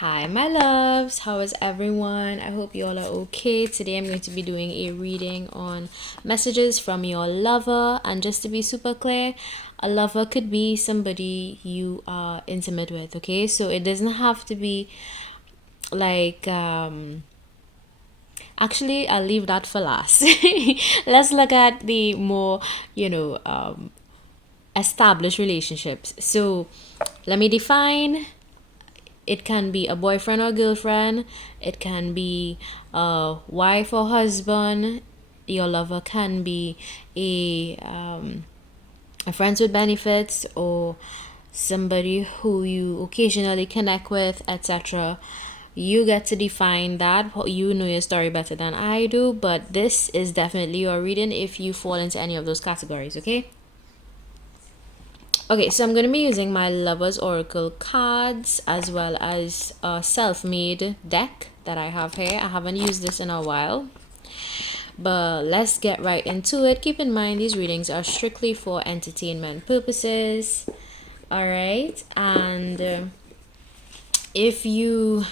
Hi, my loves. How is everyone? I hope you all are okay. Today I'm going to be doing a reading on messages from your lover. And just to be super clear, a lover could be somebody you are intimate with, okay? So it doesn't have to be like, actually, I'll leave that for last. Let's look at the more, established relationships. So let me define. It can be a boyfriend or girlfriend. It can be a wife or husband. Your lover can be a friends with benefits or somebody who you occasionally connect with, etc. You get to define that. You know your story better than I do, but this is definitely your reading if you fall into any of those categories, okay? Okay, so I'm going to be using my Lover's Oracle cards as well as a self-made deck that I have here. I haven't used this in a while, but let's get right into it. Keep in mind these readings are strictly for entertainment purposes. All right, and if you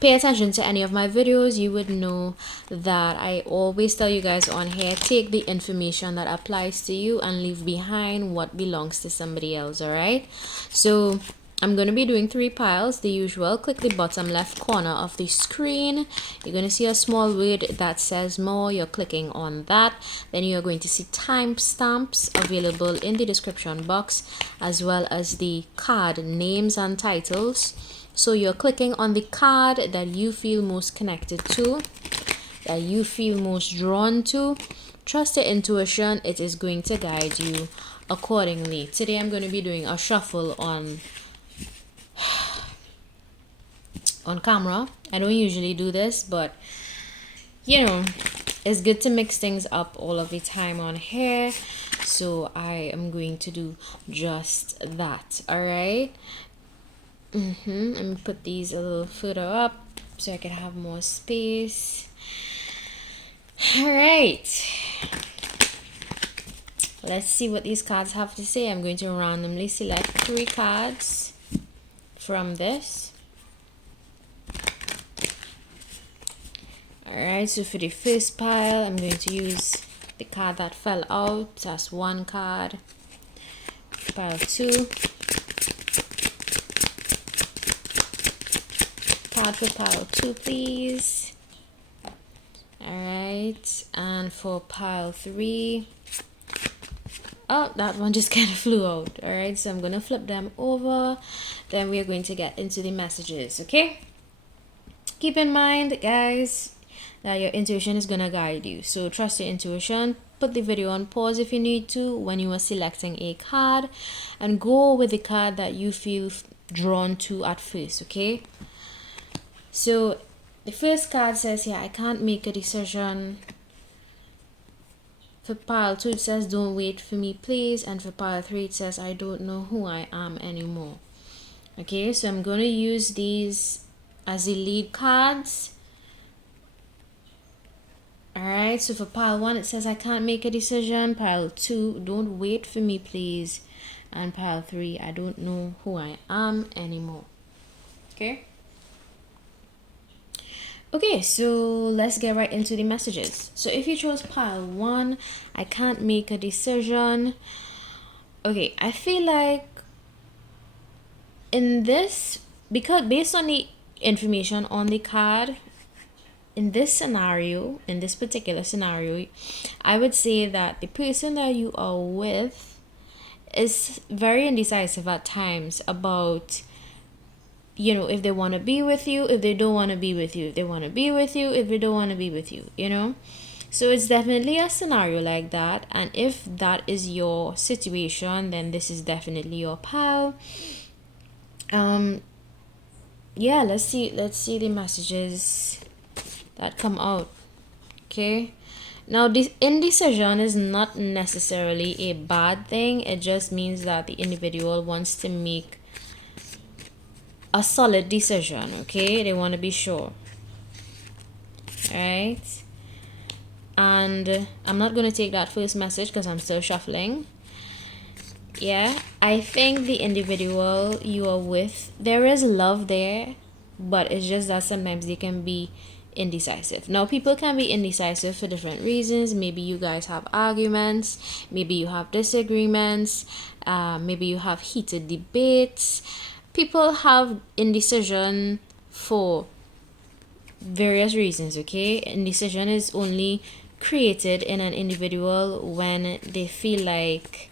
pay attention to any of my videos, you would know that I always tell you guys on here, take the information that applies to you and leave behind what belongs to somebody else. All right, so I'm going to be doing 3 piles, the usual. Click the bottom left corner of the screen. You're going to see a small word that says more. You're clicking on that. Then you're going to see timestamps available in the description box, as well as the card names and titles. So you're clicking on the card that you feel most connected to, that you feel most drawn to. Trust your intuition. It is going to guide you accordingly. Today I'm going to be doing a shuffle on camera. I don't usually do this, but it's good to mix things up all of the time on here. So I am going to do just that. All right. Let me put these a little further up so I can have more space. All right, let's see what these cards have to say. I'm going to randomly select 3 cards from this. All right, so for the first pile, I'm going to use the card that fell out. That's 1 card. Pile 2. Card for pile 2, please. All right, and for pile 3, oh, that one just kind of flew out. All right, so I'm gonna flip them over. Then we are going to get into the messages. Okay, keep in mind, guys, that your intuition is gonna guide you, so trust your intuition. Put the video on pause if you need to when you are selecting a card, and go with the card that you feel drawn to at first. Okay, so the first card says here, I can't make a decision. For pile 2, it says, don't wait for me, please. And for pile 3, it says, I don't know who I am anymore. Okay, so I'm going to use these as the lead cards. Alright, so for pile 1, it says, I can't make a decision. Pile 2, don't wait for me, please. And pile 3, I don't know who I am anymore. Okay. Okay, so let's get right into the messages. So if you chose pile 1, I can't make a decision. Okay, I feel like in this, because based on the information on the card, in this particular scenario, I would say that the person that you are with is very indecisive at times about, if they want to be with you, if they don't want to be with you, if they want to be with you, if they don't want to be with you, So it's definitely a scenario like that. And if that is your situation, then this is definitely your pile. Yeah, let's see the messages that come out. Okay. Now, this indecision is not necessarily a bad thing. It just means that the individual wants to make a solid decision. Okay, they want to be sure. Right, and I'm not going to take that first message because I'm still shuffling. Yeah, I think the individual you are with, there is love there, but it's just that sometimes they can be indecisive. Now, people can be indecisive for different reasons. Maybe you guys have arguments, maybe you have disagreements, maybe you have heated debates. People have indecision for various reasons, okay? Indecision is only created in an individual when they feel like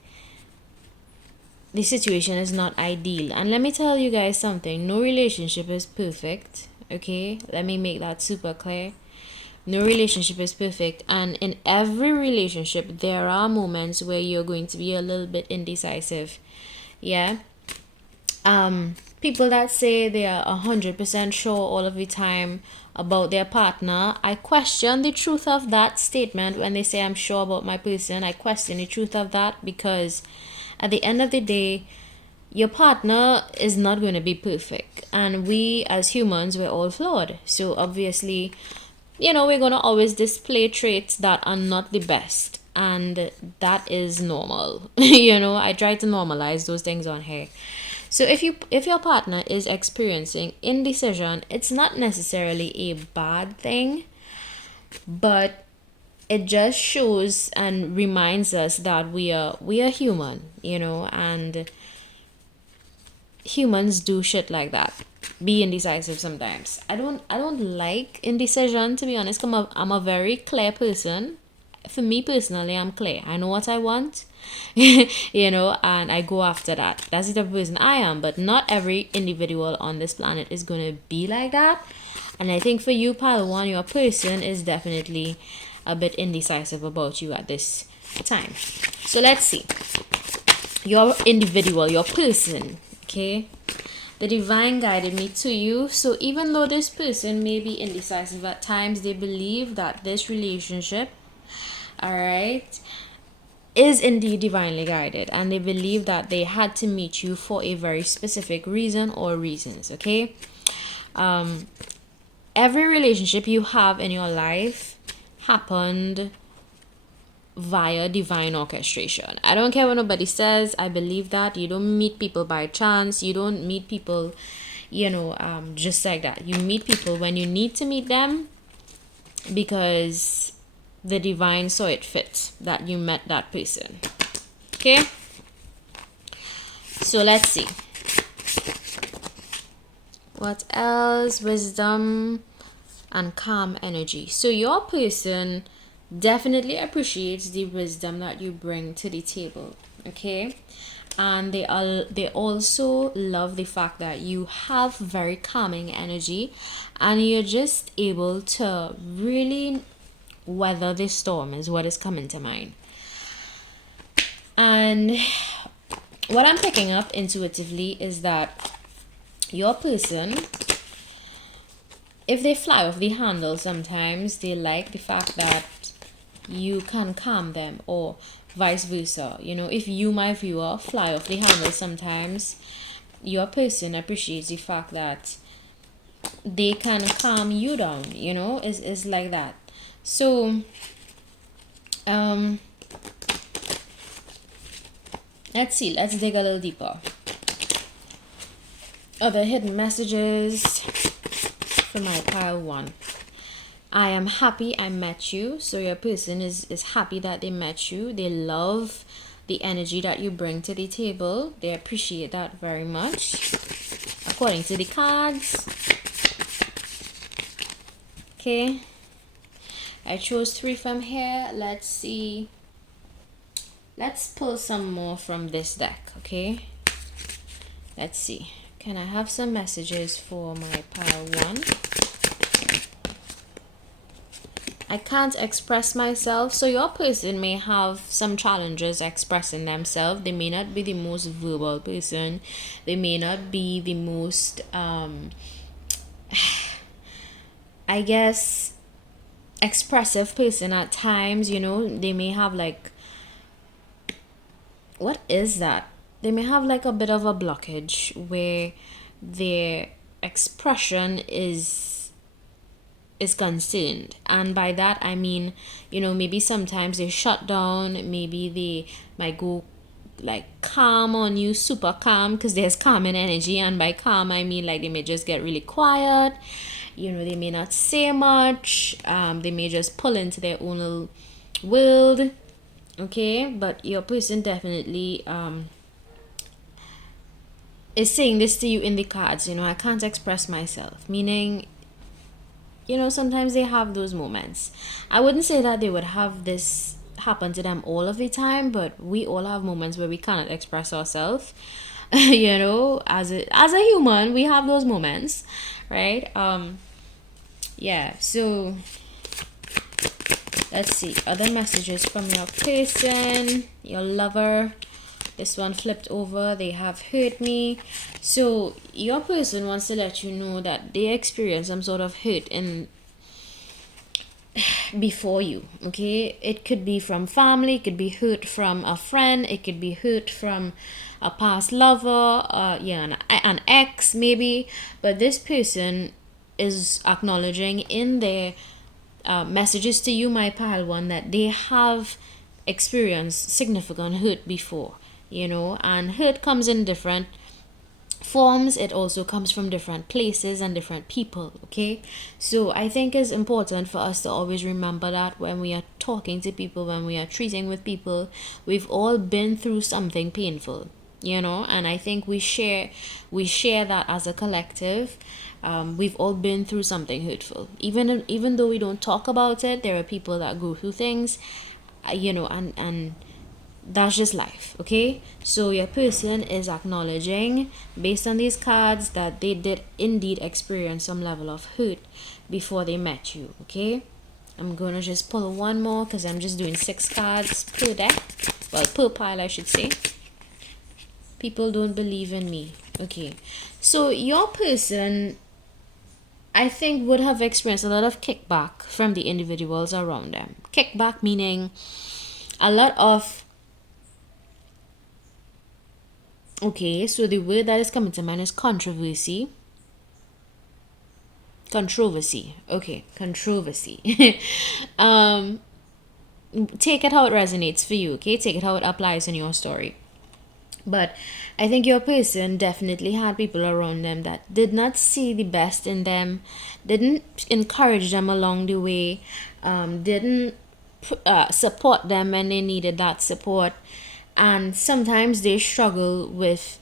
the situation is not ideal. And let me tell you guys something, no relationship is perfect, okay? Let me make that super clear. No relationship is perfect, and in every relationship there are moments where you're going to be a little bit indecisive. Yeah. People that say they are 100% sure all of the time about their partner, I question the truth of that statement. When they say I'm sure about my person, I question the truth of that, because at the end of the day, your partner is not going to be perfect, and we as humans, we're all flawed. So obviously, we're going to always display traits that are not the best, and that is normal. I try to normalize those things on here. So if your partner is experiencing indecision, it's not necessarily a bad thing, but it just shows and reminds us that we are human, and humans do shit like that. Be indecisive sometimes. I don't like indecision, to be honest. I'm a very clear person. For me personally, I'm clear. I know what I want, and I go after that. That's the type of person I am. But not every individual on this planet is gonna be like that. And I think for you, pile one, your person is definitely a bit indecisive about you at this time. So let's see. Your individual, your person, okay? The divine guided me to you. So even though this person may be indecisive at times, they believe that this relationship, all right, is indeed divinely guided, and they believe that they had to meet you for a very specific reason or reasons, okay? Every relationship you have in your life happened via divine orchestration. I don't care what nobody says. I believe that you don't meet people by chance. You don't meet people, just like that. You meet people when you need to meet them, because the divine saw it fit that you met that person. Okay? So let's see. What else? Wisdom and calm energy. So your person definitely appreciates the wisdom that you bring to the table, okay? And they also love the fact that you have very calming energy, and you're just able to really weather the storm, is what is coming to mind. And what I'm picking up intuitively is that your person, if they fly off the handle sometimes, they like the fact that you can calm them, or vice versa. If you, my viewer, fly off the handle sometimes, your person appreciates the fact that they can calm you down. Is like that. So let's see, let's dig a little deeper. Other hidden messages for my pile one. I am happy I met you. So your person is happy that they met you. They love the energy that you bring to the table. They appreciate that very much, according to the cards. Okay. I chose 3 from here. Let's see. Let's pull some more from this deck, okay? Let's see. Can I have some messages for my pile one? I can't express myself. So your person may have some challenges expressing themselves. They may not be the most verbal person. They may not be the most, I guess, expressive person at times. They may have like, what is that? They may have like a bit of a blockage where their expression is concerned. And by that I mean, maybe sometimes they shut down, maybe they might go like calm on you, super calm, because there's calming energy, and by calm I mean like they may just get really quiet, you know, they may not say much, they may just pull into their own little world, okay? But your person definitely is saying this to you in the cards, you know, I can't express myself, meaning, you know, sometimes they have those moments. I wouldn't say that they would have this happen to them all of the time, but we all have moments where we cannot express ourselves. You know, as a human, we have those moments, right? Yeah, so let's see other messages from your person, your lover. This one flipped over, they have hurt me. So your person wants to let you know that they experienced some sort of hurt in before you, okay? It could be from family, it could be hurt from a friend, it could be hurt from a past lover, yeah, an ex maybe. But this person is acknowledging in their messages to you, my pile one, that they have experienced significant hurt before, you know, and hurt comes in different forms. It also comes from different places and different people, okay? So I think it's important for us to always remember that when we are talking to people, when we are treating with people, we've all been through something painful, you know, and I think we share that as a collective. We've all been through something hurtful, even though we don't talk about it. There are people that go through things, you know, and that's just life, okay? So your person is acknowledging, based on these cards, that they did indeed experience some level of hurt before they met you, okay? I'm gonna just pull one more because I'm just doing 6 cards per deck, well, per pile I should say. People don't believe in me, okay? So your person, I think, would have experienced a lot of kickback from the individuals around them. Kickback meaning a lot of, okay, so the word that is coming to mind is controversy. Okay, controversy. Take it how it resonates for you, okay? Take it how it applies in your story. But I think your person definitely had people around them that did not see the best in them, didn't encourage them along the way, didn't support them when they needed that support. And sometimes they struggle with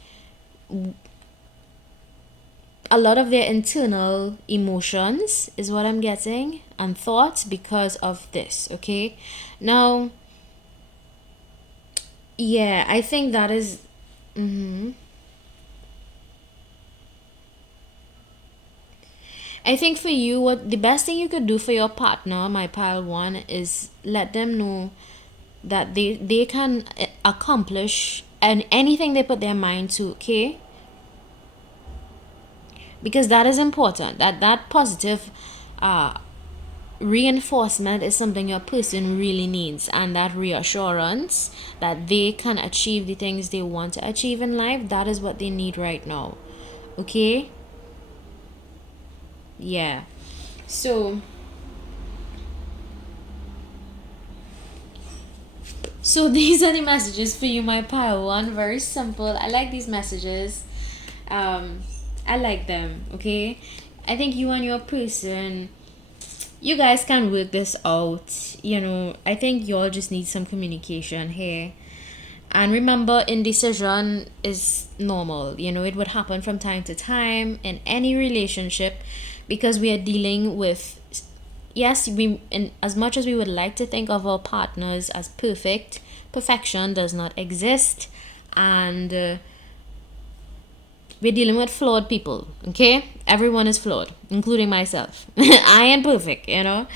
a lot of their internal emotions, is what I'm getting, and thoughts because of this, okay? Now, yeah, I think that is... I think for you, what the best thing you could do for your partner, my pile one, is let them know that they can accomplish and anything they put their mind to, okay? Because that is important. That positive reinforcement is something your person really needs, and that reassurance that they can achieve the things they want to achieve in life, that is what they need right now, okay? Yeah. So these are the messages for you, my pile one. Very simple. I like these messages. I like them, okay? I think you and your person, you guys can work this out, you know. I think y'all just need some communication here. And remember, indecision is normal, you know. It would happen from time to time in any relationship, because we are dealing with, yes, as much as we would like to think of our partners as perfect, perfection does not exist. And we're dealing with flawed people, okay? Everyone is flawed, including myself. I ain't perfect, you know?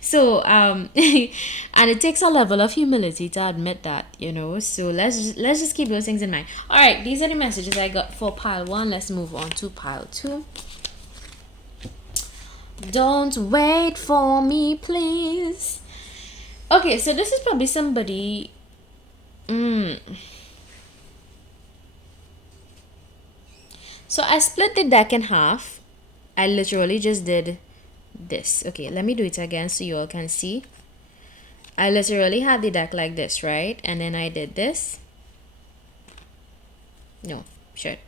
So, and it takes a level of humility to admit that, you know? So let's just keep those things in mind. All right, these are the messages I got for pile one. Let's move on to pile two. Don't wait for me, please. Okay, so this is probably somebody... So I split the deck in half. I literally just did this. Okay, let me do it again so you all can see. I literally had the deck like this, right? And then I did this. No, shirt.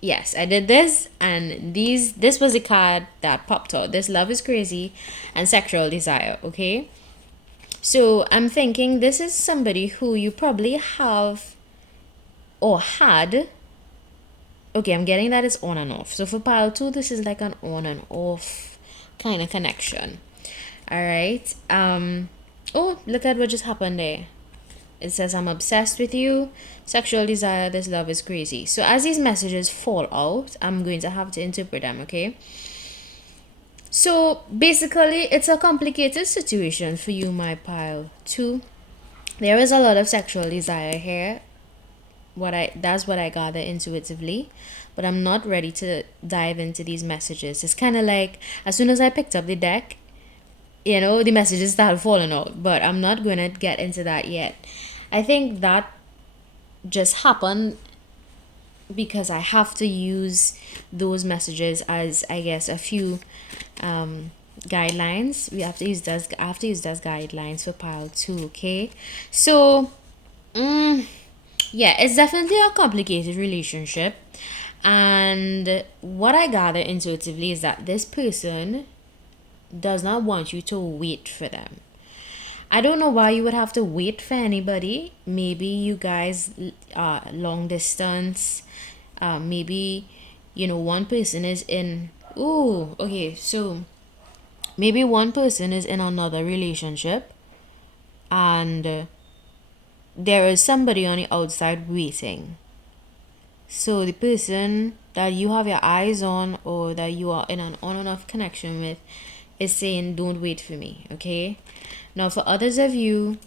Yes, I did this, and this was the card that popped out. This love is crazy and sexual desire, okay? So I'm thinking this is somebody who you probably have or had. Okay, I'm getting that it's on and off. So for pile 2, this is like an on and off kind of connection. All right. Oh, look at what just happened there. It says, I'm obsessed with you. Sexual desire, this love is crazy. So as these messages fall out, I'm going to have to interpret them, okay? So basically, it's a complicated situation for you, my pile 2. There is a lot of sexual desire here. That's what I gather intuitively, but I'm not ready to dive into these messages. It's kind of like as soon as I picked up the deck, the messages started falling out, but I'm not going to get into that yet. I think that just happened because I have to use those messages as, I guess, a few guidelines. I have to use those guidelines for pile 2, okay? So yeah, it's definitely a complicated relationship, and what I gather intuitively is that this person does not want you to wait for them. I don't know why you would have to wait for anybody. Maybe you guys are long distance. Maybe one person is in. Ooh, okay. So maybe one person is in another relationship, and there is somebody on the outside waiting. So the person that you have your eyes on or that you are in an on and off connection with is saying, don't wait for me, okay? Now, for others of you,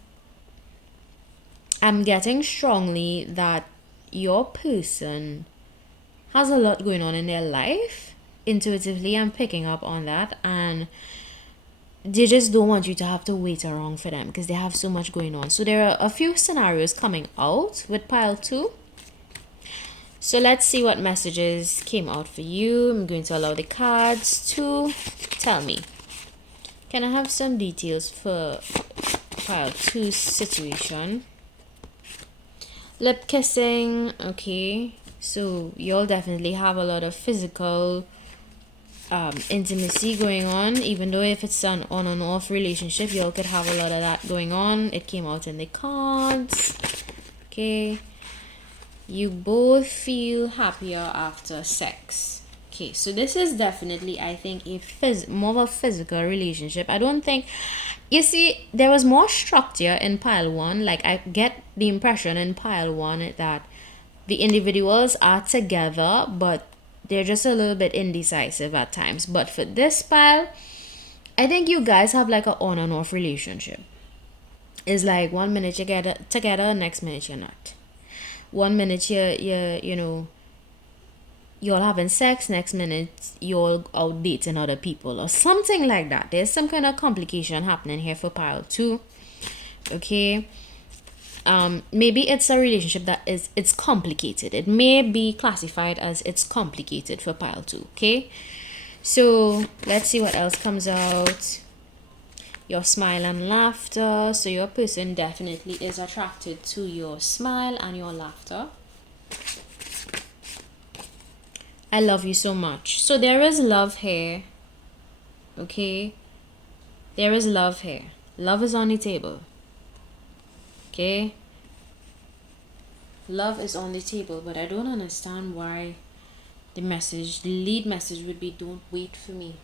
I'm getting strongly that your person has a lot going on in their life. Intuitively, I'm picking up on that, and they just don't want you to have to wait around for them because they have so much going on. So there are a few scenarios coming out with pile 2. So let's see what messages came out for you. I'm going to allow the cards to tell me. Can I have some details for pile 2's situation? Lip kissing, okay. So you'll definitely have a lot of physical intimacy going on, even though if it's an on and off relationship, y'all could have a lot of that going on. It came out in the cards, okay. You both feel happier after sex. Okay, so this is definitely, I think, more of a physical relationship. I don't think, you see, there was more structure in pile 1. Like, I get the impression in pile 1 that the individuals are together, but they're just a little bit indecisive at times. But for this pile, I think you guys have like an on and off relationship. It's like 1 minute you get together, next minute you're not. 1 minute you're having sex, next minute you're out dating other people or something like that. There's some kind of complication happening here for pile 2, okay. Maybe it's a relationship that it's complicated. It may be classified as it's complicated for pile 2, okay. So let's see what else comes out. Your smile and laughter. So your person definitely is attracted to your smile and your laughter. I love you so much. So there is love here, okay. There is love here. Love is on the table, okay. Love is on the table, but I don't understand why the lead message would be, don't wait for me,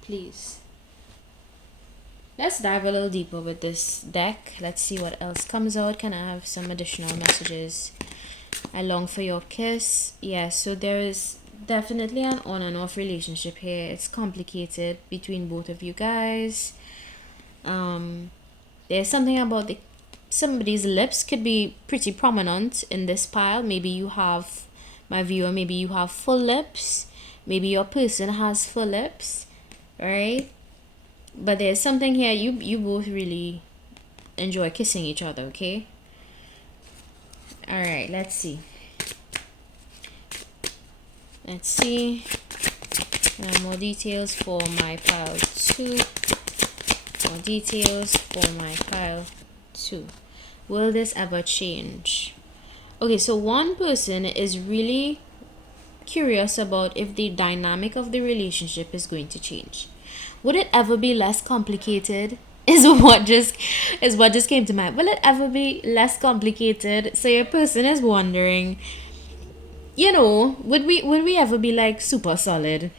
please. Let's dive a little deeper with this deck. Let's see what else comes out. Can I have some additional messages? I long for your kiss. Yeah, so there is definitely an on and off relationship here. It's complicated between both of you guys. There's something about somebody's lips could be pretty prominent in this pile. Maybe you have, my viewer, maybe you have full lips. Maybe your person has full lips, right? But there's something here, you both really enjoy kissing each other, okay. All right, let's see. More details for my pile 2. More details for my pile 2. Will this ever change? Okay, so one person is really curious about if the dynamic of the relationship is going to change. Would it ever be less complicated? Is what just came to mind. Will it ever be less complicated? So your person is wondering, would we ever be like super solid?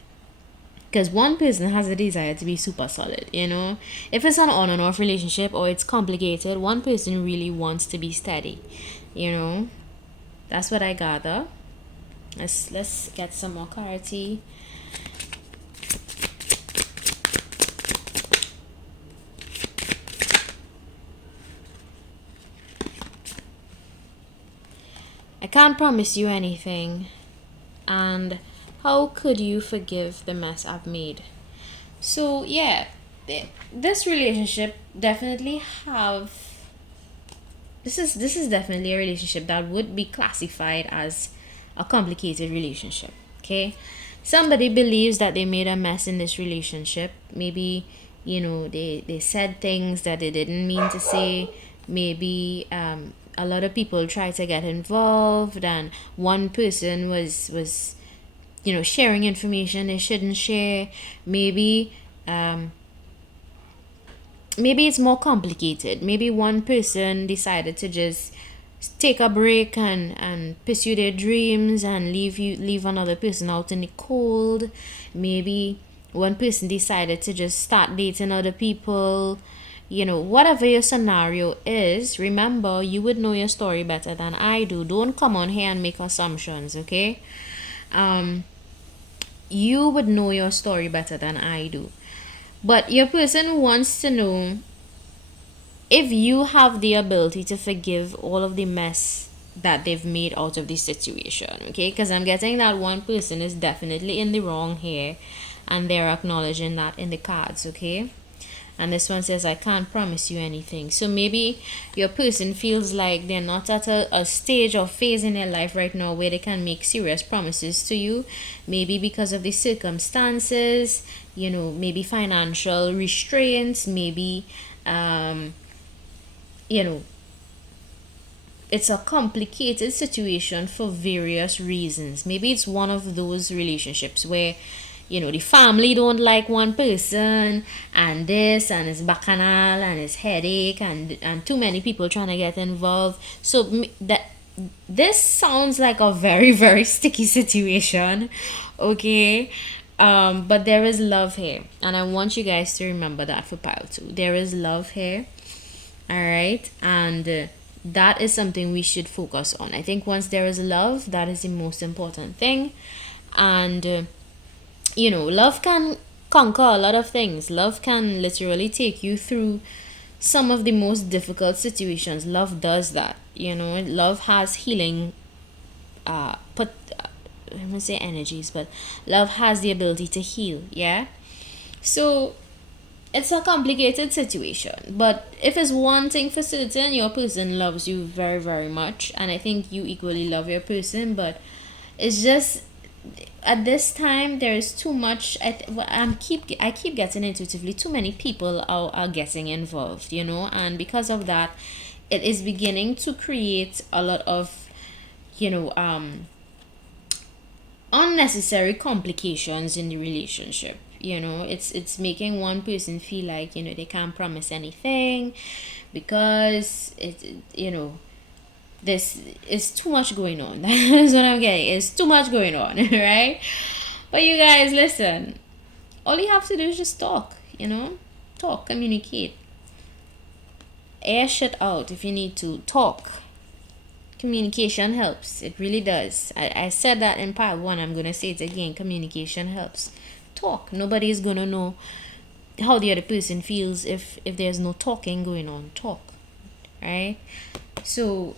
Because one person has a desire to be super solid. If it's an on and off relationship or it's complicated, one person really wants to be steady. you know that's what I gather. Let's get some more clarity. I can't promise you anything, and how could you forgive the mess I've made? So yeah, this relationship definitely have this is definitely a relationship that would be classified as a complicated relationship. Okay, somebody believes that they made a mess in this relationship. Maybe they said things that they didn't mean to say. Maybe a lot of people try to get involved, and one person was sharing information they shouldn't share. Maybe it's more complicated. Maybe one person decided to just take a break and pursue their dreams and leave another person out in the cold. Maybe one person decided to just start dating other people. Whatever your scenario is, remember, you would know your story better than I do. Don't come on here and make assumptions, okay? You would know your story better than I do. But your person wants to know if you have the ability to forgive all of the mess that they've made out of this situation, okay? Because I'm getting that one person is definitely in the wrong here, and they're acknowledging that in the cards, okay? And this one says, I can't promise you anything. So maybe your person feels like they're not at a stage or phase in their life right now where they can make serious promises to you. Maybe because of the circumstances, maybe financial restraints, maybe, it's a complicated situation for various reasons. Maybe it's one of those relationships where the family don't like one person, and this and it's bacchanal and it's headache and too many people trying to get involved. So that this sounds like a very very sticky situation, okay? But there is love here, and I want you guys to remember that for pile 2. There is love here, all right? And that is something we should focus on. I think once there is love, that is the most important thing. And love can conquer a lot of things. Love can literally take you through some of the most difficult situations. Love does that. Love has healing put I'm gonna say energies, but love has the ability to heal. Yeah, so it's a complicated situation, but if it's one thing for certain, your person loves you very very much, and I think you equally love your person. But it's just at this time there is too much. I keep getting intuitively too many people are getting involved, and because of that, it is beginning to create a lot of you know unnecessary complications in the relationship. It's making one person feel like they can't promise anything because this is too much going on. That's what I'm getting. It's too much going on. Right? But you guys, listen, all you have to do is just talk, communicate, air shit out. If you need to talk, communication helps. It really does. I said that in part 1. I'm gonna say it again. Communication helps. Talk. Nobody's gonna know how the other person feels if there's no talking going on. Talk, right? So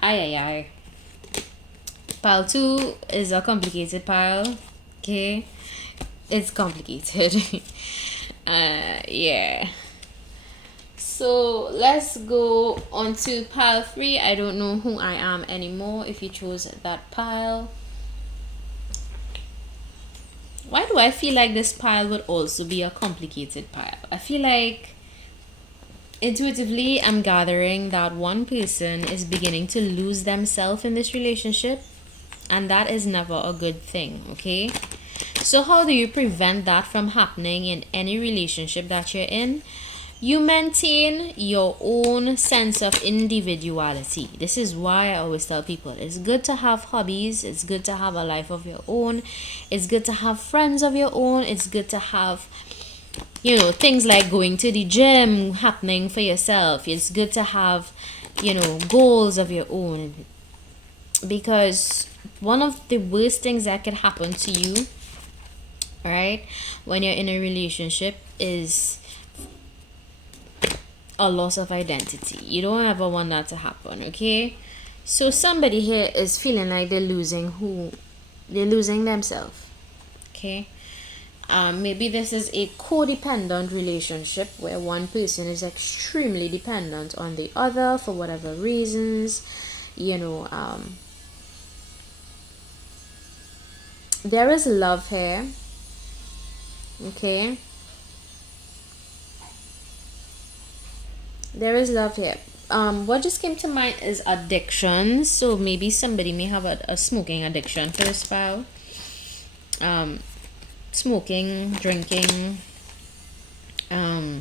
I pile 2 is a complicated pile. Okay, it's complicated. Yeah. So let's go on to pile 3. I don't know who I am anymore if you chose that pile. Why do I feel like this pile would also be a complicated pile? I feel like Intuitively, I'm gathering that one person is beginning to lose themselves in this relationship, and that is never a good thing, okay? So how do you prevent that from happening in any relationship that you're in? You maintain your own sense of individuality. This is why I always tell people it's good to have hobbies, it's good to have a life of your own, it's good to have friends of your own, it's good to have, you know, things like going to the gym happening for yourself. It's good to have, you know, goals of your own, because one of the worst things that could happen to you, right, when you're in a relationship is a loss of identity. You don't ever want that to happen, okay? So somebody here is feeling like they're losing themselves, okay? Maybe this is a codependent relationship where one person is extremely dependent on the other for whatever reasons, you know. There is love here, okay? There is love here. What just came to mind is addiction. So maybe somebody may have a smoking addiction for a spouse. Smoking, drinking. Yeah,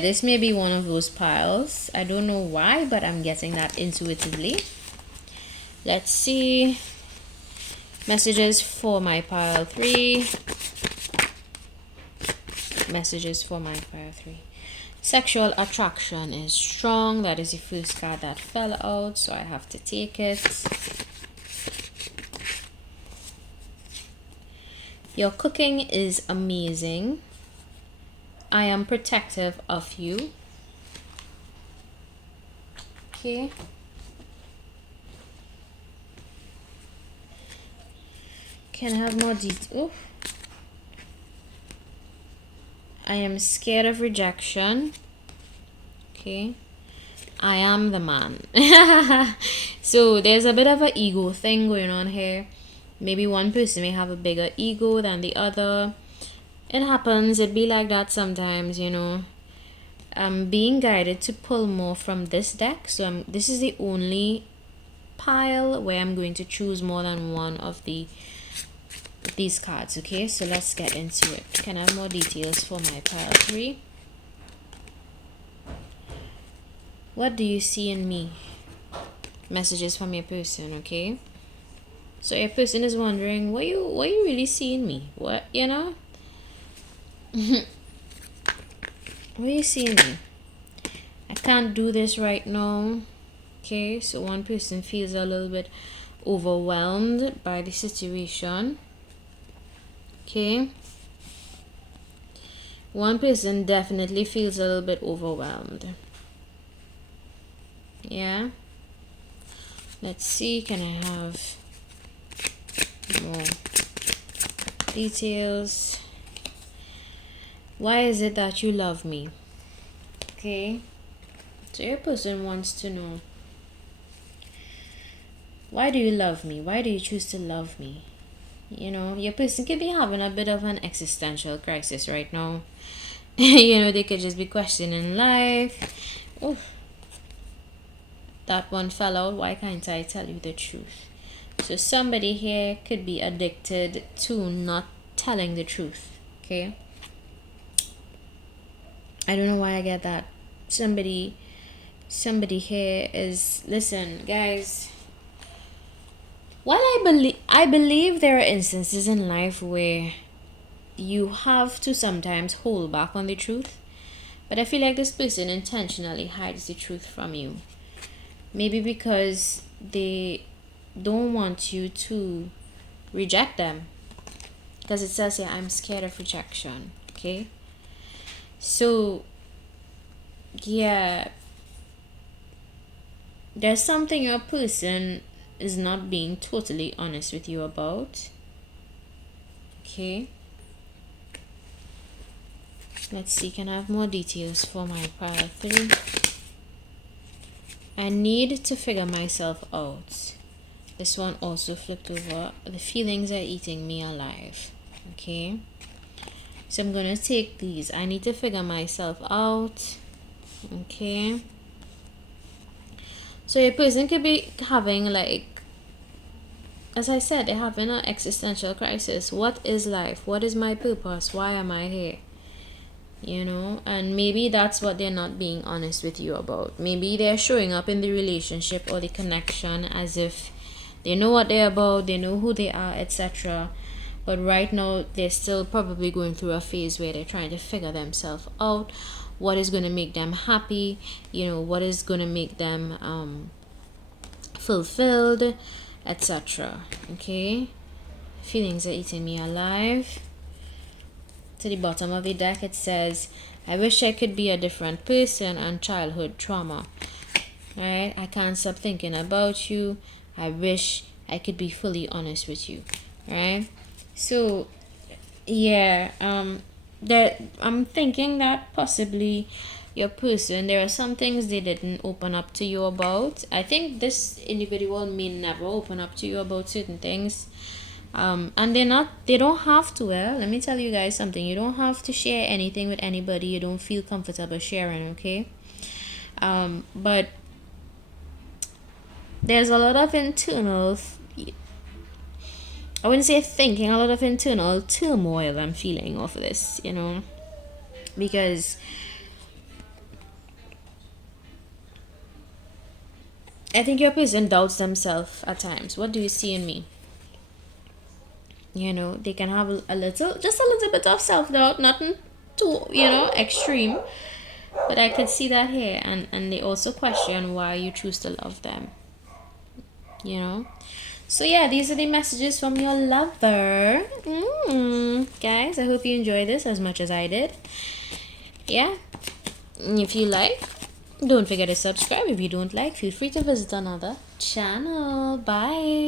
this may be one of those piles. I don't know why, but I'm getting that intuitively. Let's see. Messages for my pile 3. Messages for my pile 3. Sexual attraction is strong. That is the first card that fell out, so I have to take it. Your cooking is amazing. I am protective of you. Okay. Can I have more detail? I am scared of rejection. Okay. I am the man. So there's a bit of an ego thing going on here. Maybe one person may have a bigger ego than the other. It happens. It be like that sometimes, you know. I'm being guided to pull more from this deck. So this is the only pile where I'm going to choose more than one of these cards. Okay, so let's get into it. Can I have more details for my pile 3? What do you see in me? Messages from your person. Okay, so your person is wondering, what you really see in me? What, you know? What you see in me? I can't do this right now. Okay, so one person feels a little bit overwhelmed by the situation. Okay, one person definitely feels a little bit overwhelmed. Yeah, let's see, can I have more details? Why is it that you love me? Okay, so your person wants to know, why do you love me? Why do you choose to love me? You know, your person could be having a bit of an existential crisis right now. You know, they could just be questioning life. Oh, that one fell out. Why can't I tell you the truth? So somebody here could be addicted to not telling the truth. Okay, I don't know why I get that. Somebody here is, listen guys, while I believe there are instances in life where you have to sometimes hold back on the truth, but I feel like this person intentionally hides the truth from you. Maybe because they don't want you to reject them. Because it says here, I'm scared of rejection. Okay, so yeah, there's something your person is not being totally honest with you about. Okay, let's see, can I have more details for my pile 3? I need to figure myself out. This one also flipped over. The feelings are eating me alive. Okay, So I'm gonna take these. I need to figure myself out. Okay. So a person could be having, like, as I said, they're having an existential crisis. What is life? What is my purpose? Why am I here? You know, and maybe that's what they're not being honest with you about. Maybe they're showing up in the relationship or the connection as if they know what they're about, they know who they are, etc. But right now, they're still probably going through a phase where they're trying to figure themselves out. What is going to make them happy? You know, what is going to make them fulfilled, etc. Okay? Feelings are eating me alive. To the bottom of the deck, it says, I wish I could be a different person and childhood trauma. Right? I can't stop thinking about you. I wish I could be fully honest with you. Right? So, yeah, that I'm thinking that possibly your person, there are some things they didn't open up to you about. I think this individual may never open up to you about certain things. And they don't have to. Let me tell you guys something. You don't have to share anything with anybody you don't feel comfortable sharing, okay? But there's a lot of internal, I wouldn't say thinking, a lot of internal turmoil I'm feeling off of this, you know, because I think your person doubts themselves at times. What do you see in me? You know, they can have a little, just a little bit of self-doubt, nothing too, you know, extreme. But I could see that here. And they also question why you choose to love them. You know? So yeah, these are the messages from your lover. Guys, I hope you enjoyed this as much as I did. Yeah. If you like, don't forget to subscribe. If you don't like, feel free to visit another channel. Bye.